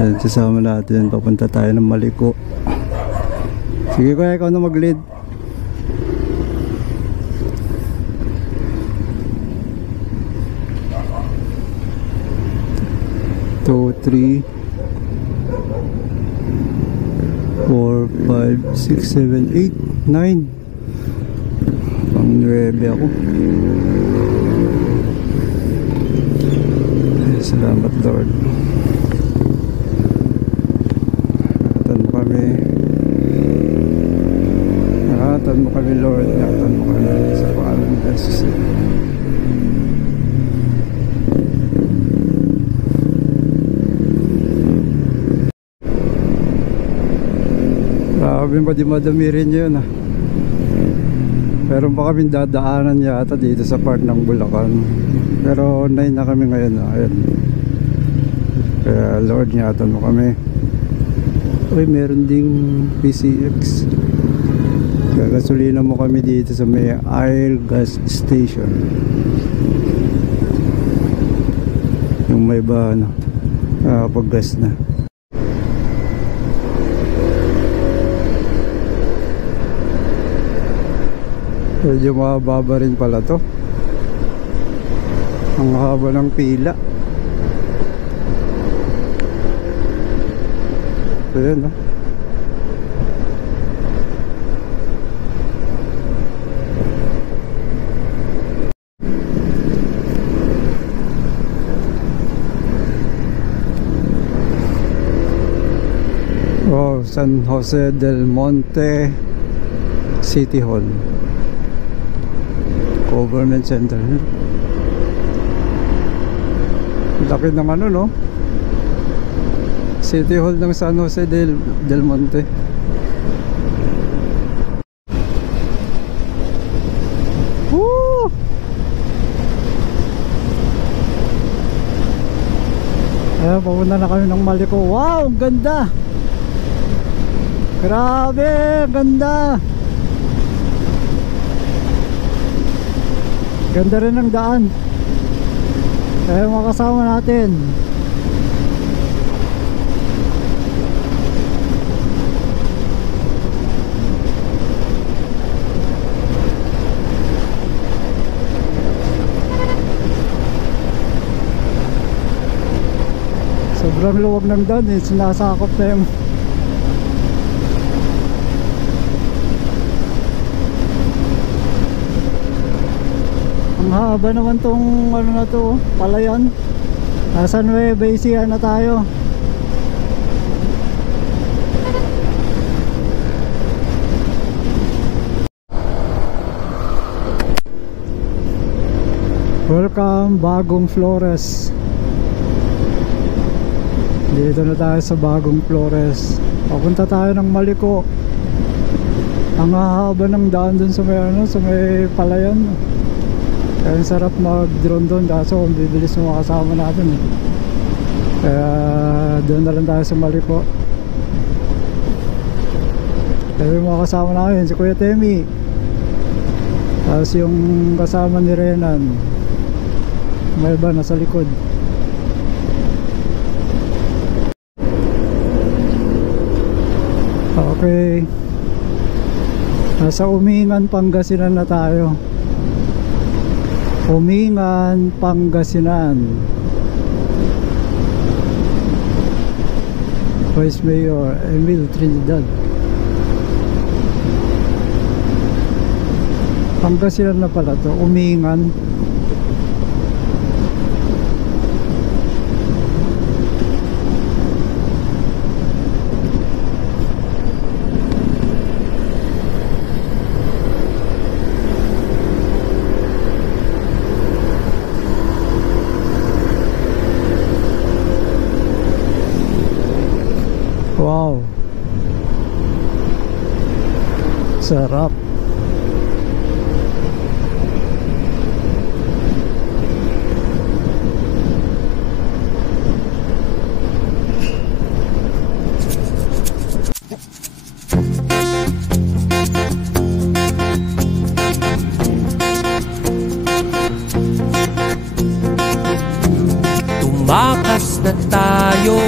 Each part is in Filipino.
Ayan, kasama natin. Papunta tayo ng Maliko. Sige kuya, ikaw na mag-lead. Two, 3 4, 5, 6, 7, 8, 9. Pang 9 ako. Ay, salamat Lord. Nakatan mo kami Lord. Nakatan mo kami sa pangalan ng Jesus. Grabe pa di madami rin yun ah. Meron pa kaming dadaanan yata dito sa part ng Bulacan. Pero 9 na kami ngayon ah. Ayan. Kaya Lord, ingatan mo kami. Uy, meron ding PCX. Gagasolina mo kami dito sa may Air Gas Station. Yung may ba ano, pag-gas na. Medyo mababa rin pala to. Ang haba ng pila. Ayan no. Oh, San Jose del Monte City Hall Government Center. Laki ng ano no, City Hall ng San Jose del Monte. Woo! Ayan, papunta na kami ng Maliko. Wow, ganda! Grabe, ganda! Ganda rin ang daan. Kaya mga kasama natin. Sobrang luwag ng daan eh. Sinasakop na yung haba naman tong ano na to, Palayan. Nasa Nueva Ecija na tayo. Welcome Bagong Flores. Dito na tayo sa Bagong Flores. Papunta tayo ng Maliko. Ang haba ng daan dun sa may ano, sa may Palayan. Kaya sarap mag-drone doon, kaso bibilis ng mga kasama natin eh. Kaya doon na lang tayo sa Maliko. Kaya yung mga kasama namin, si Kuya Temi, tapos yung kasama ni Renan, may iba nasa likod. Okay, nasa Umingan, Pangasinan na tayo. Umingan, Pangasinan. Vice Mayor Emil Trinidad. Pangasinan na pala to, Umingan. Wow, sarap. Tumakas na tayo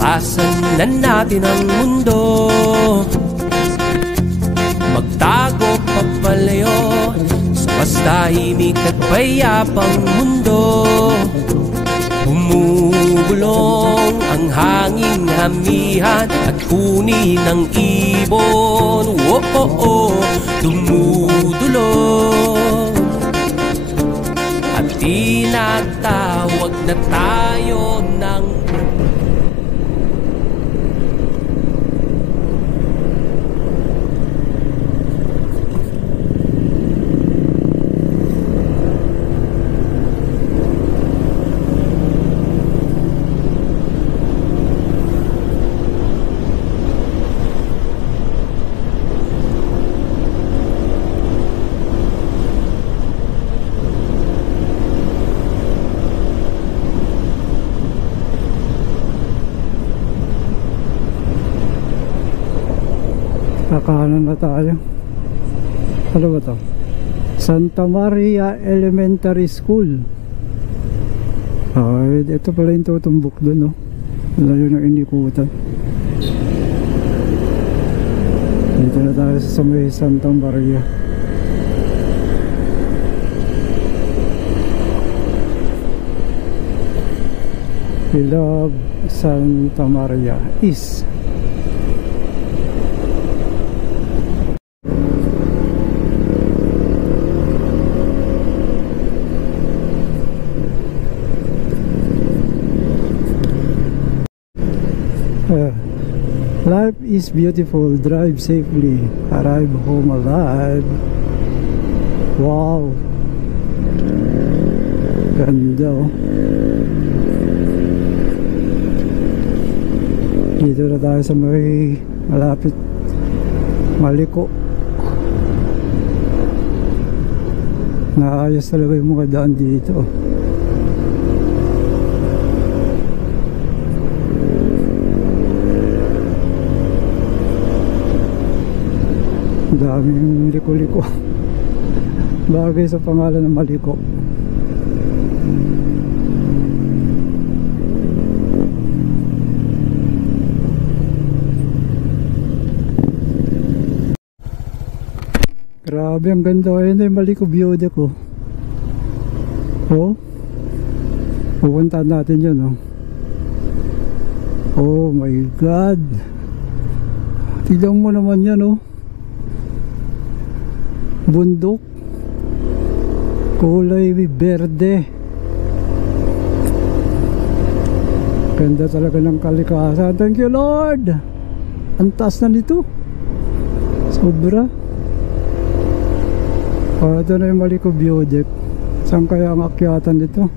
Takasan na natin ang mundo, magtago papalayo sa mas tahimik at payapang mundo. Bumubulong ang hanging hamihan at huni ng ibon. Dumudulog at tinatawag na tayo ng Kakanan na tayo. Ano ba to? Santa Maria Elementary School. Ay, ito pala yung tutumbok doon, no? Wala yun ang inikutan. Dito na tayo sa may Santa Maria. We love Santa Maria East. Life is beautiful, drive safely, arrive home alive. Wow, ganda oh. Dito na tayo sa may malapit Maliko. Naayos talaga yung mga daan dito. Daming liko-liko. Bagay sa pangalan ng Maliko. Grabe, ang ganda. Ayun na yung Maliko view deck oh. Oh, pupuntahan natin yun oh. Oh my God, tignan mo naman yan oh. Bundok, kulay berde. Ganda talaga ng kalikasan. Thank you Lord. Ang taas na nito, sobra. Ito na yung Maliko view deck. Saan kaya ang akyatan nito?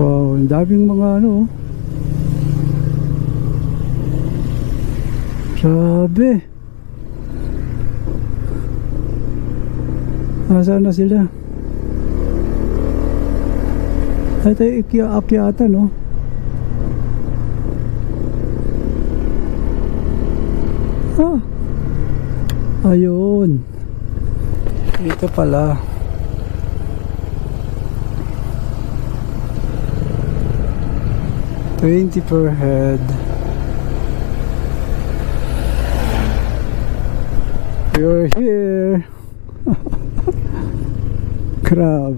Wow, ang daming mga ano. Sabi, nasaan na sila? Ito yung akyatan no? Ah, ayun. Ito pala. $20 per head. You're here. Crab.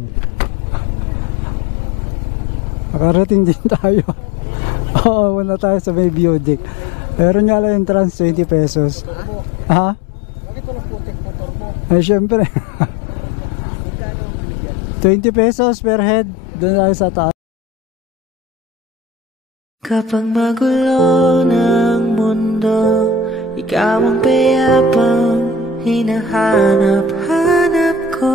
Nakarating din tayo. Oo, wala tayo sa may view deck. Meron nga lang entrance, 20 pesos. Ha? Bakit walang putik motor mo? Ay, syempre. 20 pesos per head. Doon tayo sa taas. Kapag magulo ng mundo, ikaw ang payapang hinahanap-hanap ko.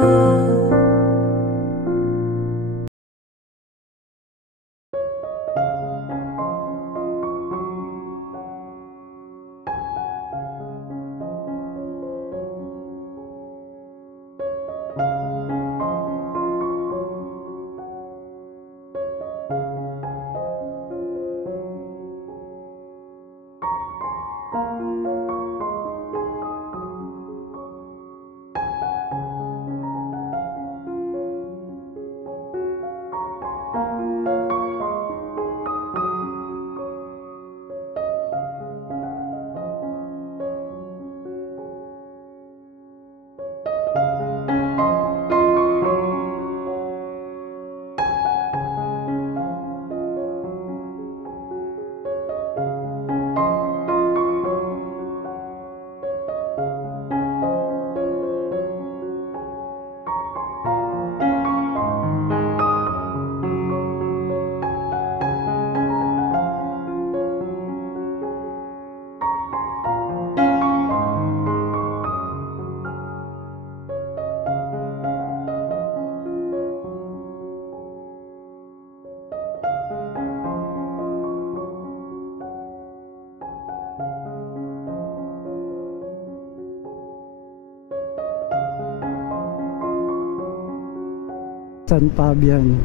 San Fabian.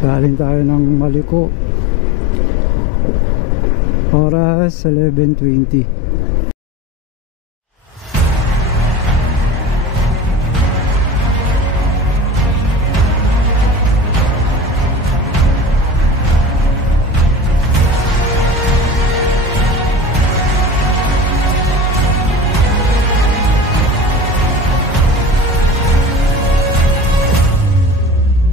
Galing tayo ng Maliko. Oras 11:20.